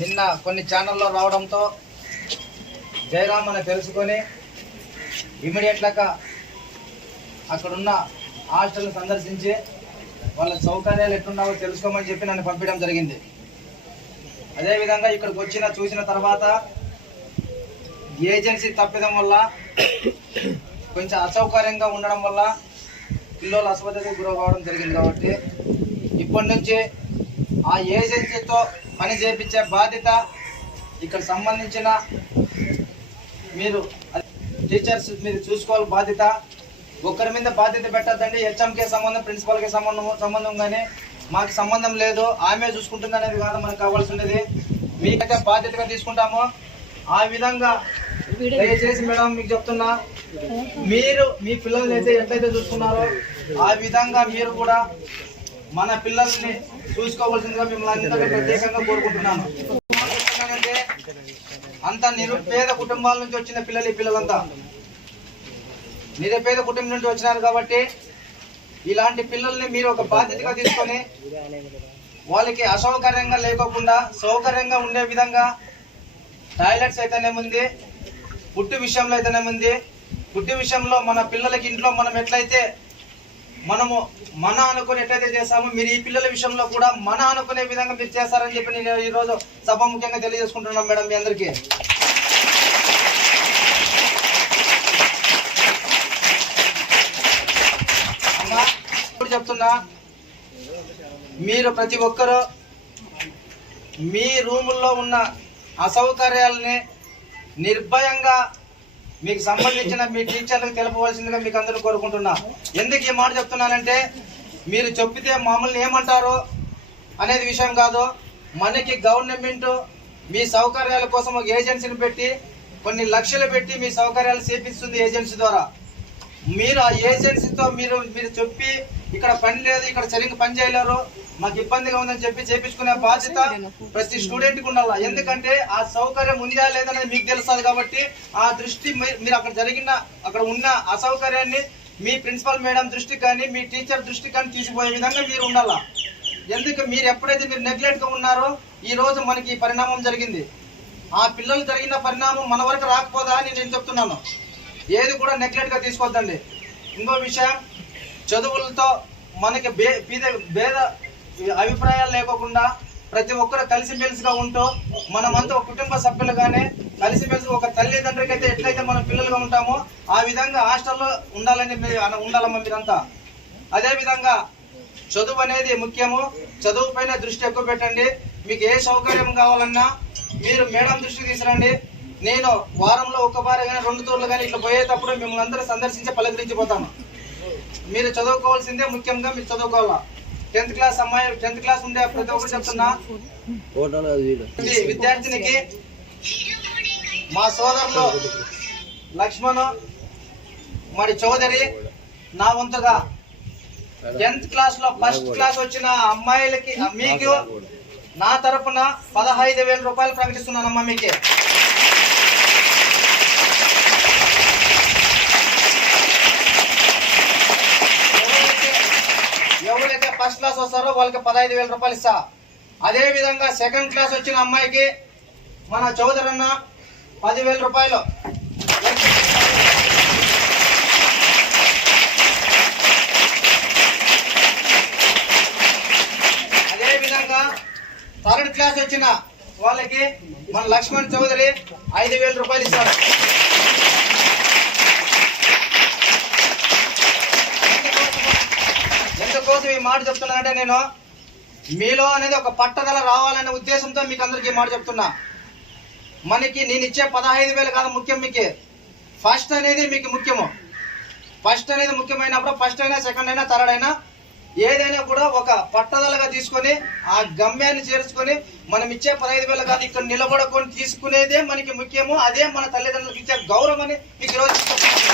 నిన్న కొన్ని ఛానల్లో రావడంతో జయరామ్ అని తెలుసుకొని ఇమీడియట్గా అక్కడున్న హాస్టల్ని సందర్శించి వాళ్ళ సౌకర్యాలు ఎట్లున్నావో తెలుసుకోమని చెప్పి నన్ను పంపించడం జరిగింది. అదేవిధంగా ఇక్కడికి వచ్చిన చూసిన తర్వాత ఏజెన్సీ తప్పిదం వల్ల కొంచెం అసౌకర్యంగా ఉండడం వల్ల పిల్లలు అస్వస్థతకు గురి కావడం జరిగింది కాబట్టి ఇప్పటి నుంచి ఆ ఏజెన్సీతో పని చేపించే బాధ్యత ఇక్కడ సంబంధించిన మీరు టీచర్స్ మీరు చూసుకోవాలి బాధ్యత. ఒక్కరి మీద బాధ్యత పెట్టద్దండి. హెచ్ఎంకే సంబంధం ప్రిన్సిపల్కి సంబంధం సంబంధం కానీ మాకు సంబంధం లేదు. ఆమె చూసుకుంటుంది అనేది కాదు మనకు కావాల్సి ఉండేది మీకైతే బాధ్యతగా తీసుకుంటాము. ఆ విధంగా దయచేసి మేడం మీకు చెప్తున్నా. మీరు మీ పిల్లల్ని అయితే ఎట్లయితే చూసుకున్నారో ఆ విధంగా మీరు కూడా మన పిల్లల్ని చూసుకోవాల్సిందిగా మిమ్మల్ని ప్రత్యేకంగా కోరుకుంటున్నాను. అంత నిరుపేద కుటుంబాల నుంచి వచ్చిన పిల్లలు ఈ పిల్లలంతా. నిరుపేద కుటుంబం నుంచి వచ్చినారు కాబట్టి ఇలాంటి పిల్లల్ని మీరు ఒక బాధ్యతగా తీసుకొని వాళ్ళకి అసౌకర్యంగా లేకోకుండా సౌకర్యంగా ఉండే విధంగా టాయిలెట్స్ అయితేనేముంది పుట్టి విషయంలో అయితేనేముంది పుట్టి విషయంలో మన పిల్లలకి ఇంట్లో మనం ఎట్లయితే మనము మన అనుకుని ఎట్లయితే చేస్తామో మీరు ఈ పిల్లల విషయంలో కూడా మన అనుకునే విధంగా మీరు చేస్తారని చెప్పి నేను ఈరోజు సభాముఖ్యంగా తెలియజేసుకుంటున్నాను మేడం మీ అందరికీ. ఇప్పుడు చెప్తున్నా మీరు ప్రతి ఒక్కరూ మీ రూముల్లో ఉన్న అసౌకర్యాలని నిర్భయంగా మీకు సంబంధించిన మీ టీచర్లకు తెలపవలసిందిగా మీకు అందరూ కోరుకుంటున్నా. ఎందుకు ఈ మాట చెప్తున్నానంటే మీరు చెప్పితే మమ్మల్ని ఏమంటారు అనేది విషయం కాదు. మనకి గవర్నమెంట్ మీ సౌకర్యాల కోసం ఒక ఏజెన్సీని పెట్టి కొన్ని లక్షలు పెట్టి మీ సౌకర్యాలు చేపిస్తుంది ఏజెన్సీ ద్వారా. మీరు ఆ ఏజెన్సీతో మీరు మీరు చెప్పి ఇక్కడ పని లేదు ఇక్కడ సరిగ్గా పని చేయలేరు. మాకు ఇబ్బందిగా ఉందని చెప్పి చేపించుకునే బాధ్యత ప్రతి స్టూడెంట్కి ఉండాలి? ఎందుకంటే ఆ సౌకర్యం ఉందా లేదనేది మీకు తెలుస్తుంది కాబట్టి ఆ దృష్టి మీరు అక్కడ జరిగిన అక్కడ ఉన్న అసౌకర్యాన్ని మీ ప్రిన్సిపల్ మేడం దృష్టికి కానీ మీ టీచర్ దృష్టికి కానీ తీసిపోయే విధంగా మీరు ఉండాలా? ఎందుకు మీరు ఎప్పుడైతే మీరు నెగ్లెక్ట్గా ఉన్నారో ఈ రోజు మనకి ఈ పరిణామం జరిగింది. ఆ పిల్లలు జరిగిన పరిణామం మన వరకు రాకపోదా అని నేను చెప్తున్నాను. ఏది కూడా నెగ్లెక్ట్గా తీసుకోవద్దండి. ఇంకో విషయం చదువులతో మనకి బే బీద భేద అభిప్రాయాలు లేకోకుండా ప్రతి ఒక్కరు కలిసిమెలిసిగా ఉంటూ మనమంతా ఒక కుటుంబ సభ్యులుగానే కలిసిమెలిసి ఒక తల్లిదండ్రులకి అయితే ఎట్లయితే మనం పిల్లలుగా ఉంటామో ఆ విధంగా హాస్టల్లో ఉండాలని ఉండాలమ్మా మీరంతా. అదేవిధంగా చదువు అనేది ముఖ్యము. చదువు పైన దృష్టి ఎక్కువ పెట్టండి. మీకు ఏ సౌకర్యం కావాలన్నా మీరు మేడం దృష్టి తీసుకురండి. నేను వారంలో ఒక కానీ రెండు తూర్లు కానీ ఇట్లా పోయేటప్పుడు మిమ్మల్ని అందరూ సందర్శించి పలకరించిపోతాను మీరు చదువుకోవాల్సిందే ముఖ్యంగా మీరు చదువుకోవాలా? టెన్త్ క్లాస్ అమ్మాయి టెన్త్ క్లాస్ ఉండే ప్రతి ఒక్కరు చెప్తున్నా. విద్యార్థినికి మా సోదరులు లక్ష్మణ్ మరి చౌదరి నా వంతుగా టెన్త్ క్లాస్లో ఫస్ట్ క్లాస్ వచ్చిన అమ్మాయిలకి మీకు నా తరపున పదహైదు వేల రూపాయలు ప్రకటిస్తున్నానమ్మా మీకు. ఫస్ట్ క్లాస్ వస్తారో వాళ్ళకి పదహైదు వేల రూపాయలు ఇస్తా. అదే విధంగా సెకండ్ క్లాస్ వచ్చిన అమ్మాయికి మన చౌదరి అన్న పదివేల రూపాయలు. అదేవిధంగా థర్డ్ క్లాస్ వచ్చిన వాళ్ళకి మన లక్ష్మణ్ చౌదరి ఐదు వేల రూపాయలు ఇస్తారు కోసం ఈ మాట చెప్తున్నానంటే నేను మీలో అనేది ఒక పట్టుదల రావాలనే ఉద్దేశంతో మీకు అందరికీ మాట చెప్తున్నా. మనకి నేను ఇచ్చే పదహైదు వేలు కాదు ముఖ్యం మీకు. ఫస్ట్ అనేది మీకు ముఖ్యము. ఫస్ట్ అనేది ముఖ్యమైనప్పుడు ఫస్ట్ అయినా సెకండ్ అయినా థర్డ్ అయినా ఏదైనా కూడా ఒక పట్టదలగా తీసుకొని ఆ గమ్యాన్ని చేర్చుకొని మనం ఇచ్చే పదహైదు వేలు కాదు ఇక్కడ నిలబడుకొని తీసుకునేదే మనకి ముఖ్యము. అదే మన తల్లిదండ్రులకు ఇచ్చే గౌరవం అని మీకు ఈరోజు చెప్తున్నాను.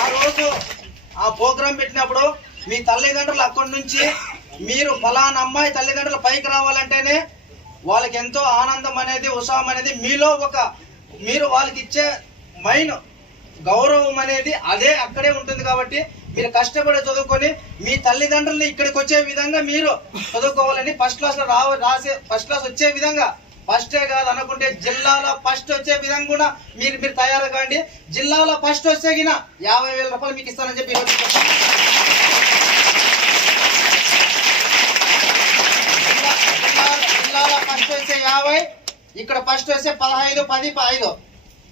ఆ రోజు ఆ ప్రోగ్రాం పెట్టినప్పుడు మీ తల్లిదండ్రులు అక్కడి నుంచి మీరు ఫలానా అమ్మాయి తల్లిదండ్రులు పైకి రావాలంటేనే వాళ్ళకి ఎంతో ఆనందం అనేది ఉత్సాహం అనేది మీలో ఒక మీరు వాళ్ళకి ఇచ్చే మైన్ గౌరవం అనేది అదే అక్కడే ఉంటుంది కాబట్టి మీరు కష్టపడి చదువుకొని మీ తల్లిదండ్రుల్ని ఇక్కడికి వచ్చే విధంగా మీరు చదువుకోవాలని ఫస్ట్ క్లాస్లో రావ రాసే ఫస్ట్ క్లాస్ వచ్చే విధంగా ఫస్టే కాదు అనుకుంటే జిల్లాలో ఫస్ట్ వచ్చే విధంగా కూడా మీరు మీరు తయారు కాండి. జిల్లాలో ఫస్ట్ వస్తే గిన యాభై వేల రూపాయలు మీకు ఇస్తానని చెప్పి జిల్లాలో ఫస్ట్ వస్తే యాభై ఇక్కడ ఫస్ట్ వస్తే పదహైదు పది ఐదు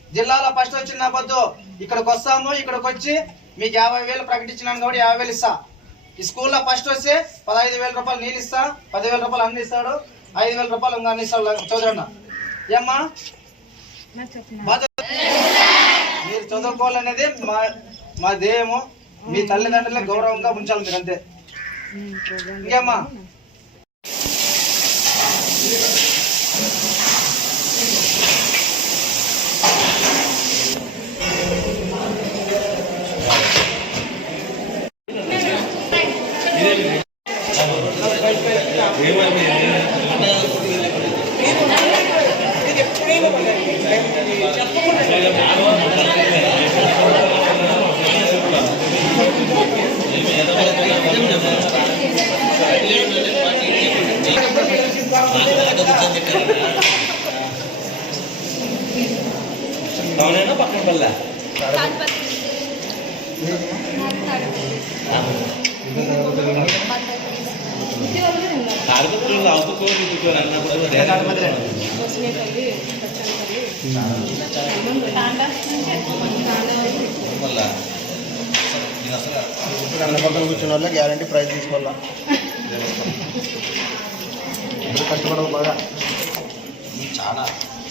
జిల్లాలో ఫస్ట్ వచ్చిన పొద్దు ఇక్కడికి వస్తాము ఇక్కడికి వచ్చి మీకు యాభై వేలు ప్రకటించినాను కాబట్టి యాభై వేలు ఇస్తా. ఈ స్కూల్లో ఫస్ట్ వస్తే పదహైదు వేల రూపాయలు నేను ఇస్తా పదివేల రూపాయలు అందిస్తాడు ఐదు వేల రూపాయలు ఇంకా అన్ని చదువురన్న ఏమ్మా? మీరు చదువుకోవాలనేది మా మా ధ్యేయము. మీ తల్లిదండ్రులకు గౌరవంగా ఉంచాలి మీరు అంతే ఇంకేమ్మా? అవునైనా పక్కన పల్లె తాడిపత్రులు ఆపుకో దిద్దుకో అన్నప్పుడు మళ్ళా. అన్న పక్కన కూర్చున్న వాళ్ళ గ్యారంటీ ప్రైజ్ తీసుకోవాలా? కష్టపడవు బాగా. చాలా.